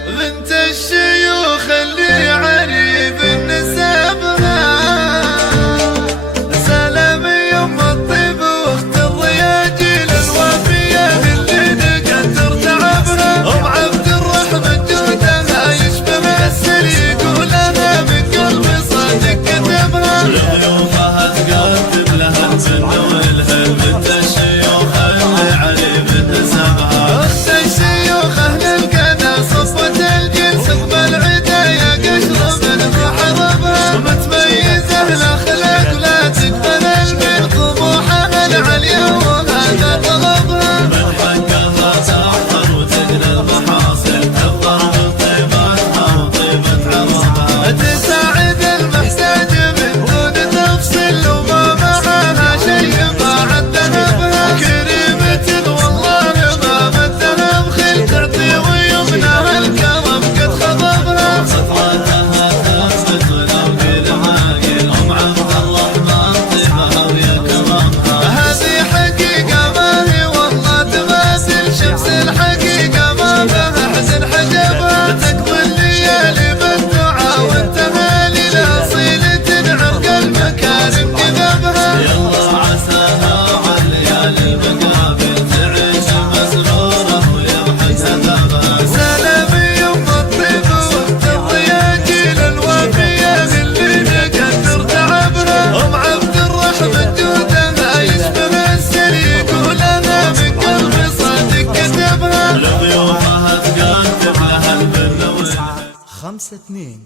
بنت الشيوخ اللي عريب نسبها، سلام يم الطيب واخت الرياجيل الوفية اللي نقدر تعبها. ام عبد الرحمن جودها يشبه السر، يقولها من قلب صادق كتبها. لضيوفها تقدم لها الجنة والهل، بنت الشيوخ اللي عريب نسبها، اخت الشيوخ اهل القنا صفوة الجنس اقبل عدايا قشر من محربها. متميزة الاخلاق لا تقبل من طموحها العليا وهذا طلبها. من حقها تحضر وتقنى المحاصيل، تفضل بطيبتها وطيبة عربها. تساعد المحتاج من دون تفصيل وما معها شيء باع ذهبها. كريمة والله ما مثلها بخيل، تعطي ويمناها الكرم قد خضبها. خطواتها ثابت ولو قيل عاقل، ام عبد الرحمن طيبها ويا كرمها. هذه حقيقة ما هي والله تماثل، شمس الحقيقة ما بها حزن حجبها. تقضي الليالي بالدعاء والتهالي لأصيلة عرق المكارم كذبها. يلا عساها عالليالي المقابل تعيش مسرورة ويضحك سببها. سلام يم الطيب واخت الرياجيل الوفية اللي نقدر تعبها. ام عبد الرحمن جودها يشبه السر، يقولها من قلب صادق كتبها. لضيوفها تقدم لها البر والهل. 5-2